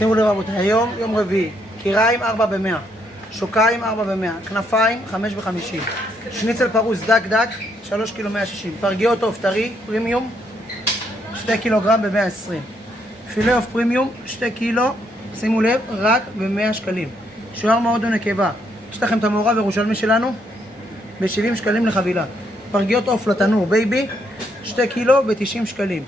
שימו לב רבותיי, היום יום רביעי, קיריים 4 ב-100, שוקיים 4 ב-100, כנפיים 5 ב-50, שניצל פרוס דק דק 3 קילו 160, פרגיות עוף טרי פרימיום 2 קילוגרם ב-120, פילה עוף פרימיום 2 קילו, שימו לב, רק ב-100 שקלים, שוער מאוד או נקבה, יש לכם את המעורב ירושלמי שלנו ב-70 שקלים לחבילה, פרגיות עוף לתנור בייבי 2 קילו ב-90 שקלים.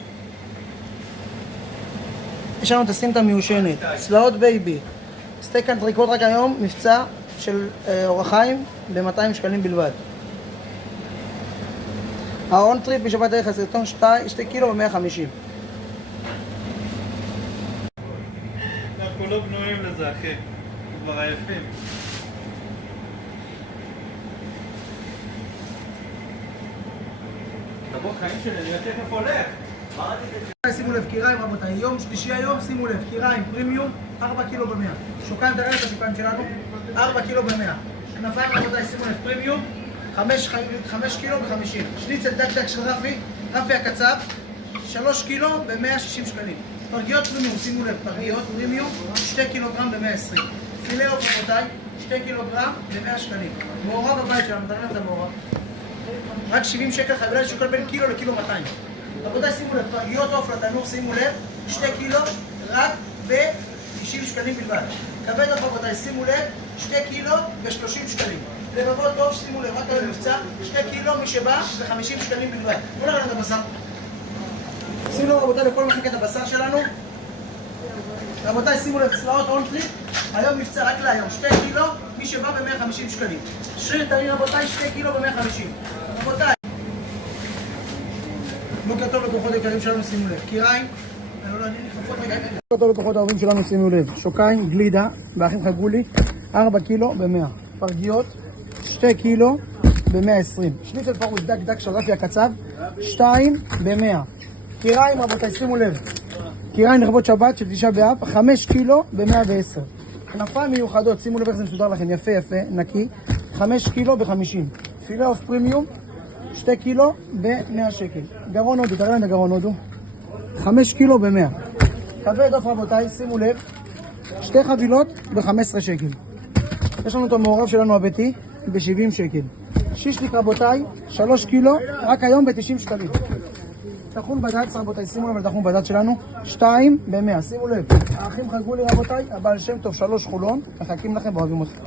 יש לנו את הסינטה מיושנת, צלעות בייבי, סטייק אנטריקוט רק היום, מבצע של אורח חיים ב-200 שקלים בלבד. ההון טריפ בשבת דרך הסרטון 2 קילו ב-150. אנחנו לא בנויים לזה אחי, כבר עייפים. תבוא חיים שלי, אני תכף הולך. שימו לב, קיריים רבותיי, יום שלישי היום, שימו לב, קיריים פרימיום 4 קילו ב-100, שוקיים, תראה את השוקיים שלנו 4 קילו ב-100, כנפיים רבותיי, שימו לב, פרימיום 5 קילו ב-50, שניצל דק דק של רפי הקצב 3 קילו ב-160 שקלים, פרגיות פרימיום, שימו לב, פרגיות פרימיום 2 קילוגרם ב-120, פילה עוף רבותיי 2 קילוגרם ב-100 שקלים, מעורב בבית שלנו, תראה את המעורב רק 70 שקל חבילה שוקל בין קילו לקילו 200. רבותיי, שימו לב, פרגיות עוף לתנור, שימו לב, 2 קילו רק ב-90 שקלים בלבד. כבד עוף רבותיי, שימו לב, 2 קילו ב-30 שקלים. לבבות עוף, שימו לב, רק על מבצע, 2 קילו מי שבא ב-50 שקלים בלבד. בואו נראה לנו את הבשר. שימו לב רבותיי לכל מחלקת הבשר שלנו. רבותיי, שימו לב, צלעות און טריפ, היום מבצע רק להיום, 2 קילו מי שבא ב-150 שקלים. שריר טרי רבותיי, 2 קילו ב-150. רבותיי, בוקר טוב לקוחות יקרים שלנו, שימו לב, קיריים, בוקר טוב לקוחות האהובים שלנו, שימו לב, שוקיים, גלידה, באחים חגולי, 4 קילו ב-100, פרגיות, 2 קילו ב-120, שניצל פרוס דק דק של רפי הקצב, 2 ב-100, קיריים רבותיי, שימו לב, קיריים לכבוד שבת של 9 באב, 5 קילו ב-110, כנפיים מיוחדות, שימו לב איך זה מסודר לכם, יפה יפה, נקי, 5 קילו ב-50, פילה עוף פרימיום, 2 קילו ב-100 שקל. גרון הודו, תראה להם את הגרון הודו. 5 קילו ב-100. כבד עוף רבותיי, שימו לב. 2 חבילות ב-15 שקל. יש לנו את המעורב שלנו הביתי ב-70 שקל. שישליק רבותיי, 3 קילו, רק היום ב-90 שקלים. תחון בד"ץ רבותיי, שימו לב על תחון בד"ץ שלנו. 2 ב-100, שימו לב. האחים חגולי רבותיי, הבעל שם טוב 3 חולון. מחכים לכם ואוהבים אתכם.